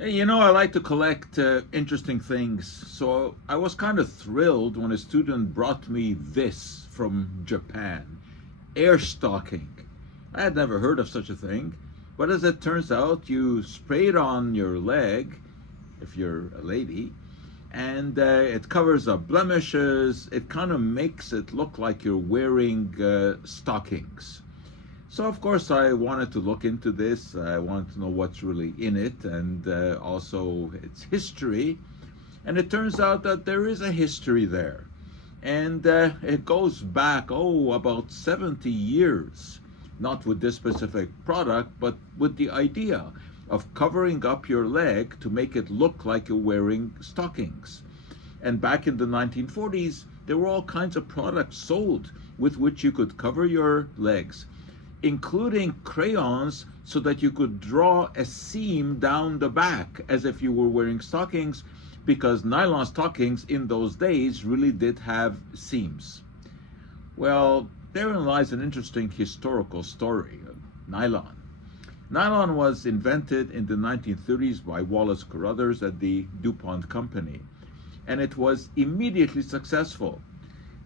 Hey, I like to collect interesting things. So I was kind of thrilled when a student brought me this from Japan, air stocking. I had never heard of such a thing, but as it turns out, you spray it on your leg if you're a lady, and it covers up blemishes. It kind of makes it look like you're wearing stockings. So, of course, I wanted to look into this. I wanted to know what's really in it and also its history. And it turns out that there is a history there. And it goes back, about 70 years. Not with this specific product, but with the idea of covering up your leg to make it look like you're wearing stockings. And back in the 1940s, there were all kinds of products sold with which you could cover your legs, including crayons so that you could draw a seam down the back as if you were wearing stockings, because nylon stockings in those days really did have seams. Well, therein lies an interesting historical story of nylon. Nylon was invented in the 1930s by Wallace Carruthers at the DuPont Company, and it was immediately successful.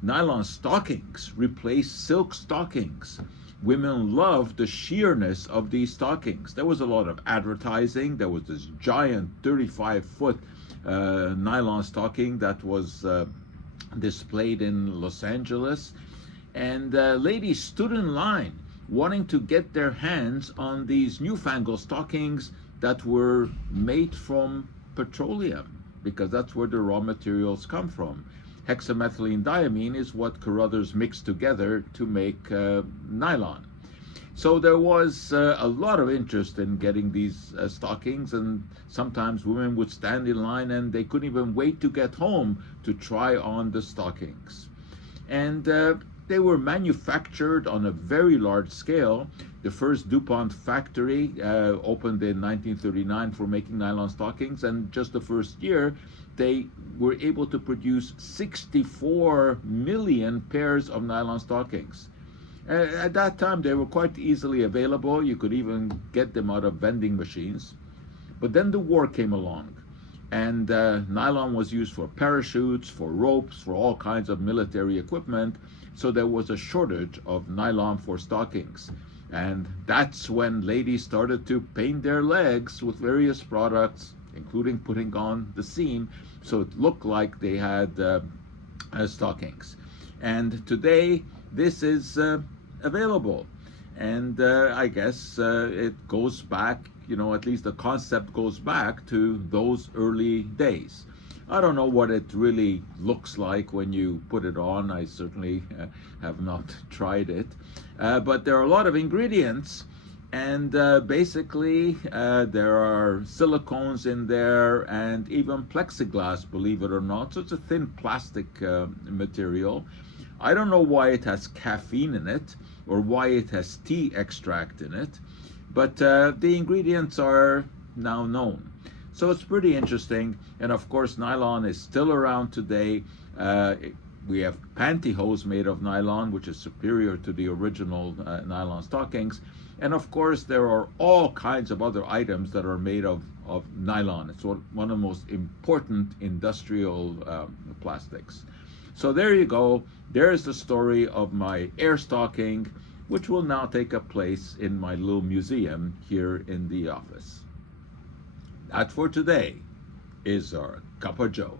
Nylon stockings replaced silk stockings. Women loved the sheerness of these stockings. There was a lot of advertising. There was this giant 35-foot nylon stocking that was displayed in Los Angeles. And ladies stood in line wanting to get their hands on these newfangled stockings that were made from petroleum, because that's where the raw materials come from. Hexamethylene diamine is what Carruthers mixed together to make nylon. So there was a lot of interest in getting these stockings, and sometimes women would stand in line and they couldn't even wait to get home to try on the stockings. And they were manufactured on a very large scale. The first DuPont factory opened in 1939 for making nylon stockings, and just the first year they were able to produce 64 million pairs of nylon stockings. At that time, they were quite easily available. You could even get them out of vending machines. But then the war came along, and nylon was used for parachutes, for ropes, for all kinds of military equipment. So there was a shortage of nylon for stockings. And that's when ladies started to paint their legs with various products, including putting on the seam, so it looked like they had stockings. And today, this is available. And I guess it goes back, at least the concept goes back to those early days. I don't know what it really looks like when you put it on. I certainly have not tried it. But there are a lot of ingredients, and basically there are silicones in there and even plexiglass, believe it or not. So it's a thin plastic material. I don't know why it has caffeine in it or why it has tea extract in it, but the ingredients are now known. So it's pretty interesting. And of course, nylon is still around today. We have pantyhose made of nylon, which is superior to the original nylon stockings. And of course, there are all kinds of other items that are made of nylon. It's one of the most important industrial plastics. So there you go. There's the story of my air stocking, which will now take a place in my little museum here in the office. That for today is our Cup of Joe.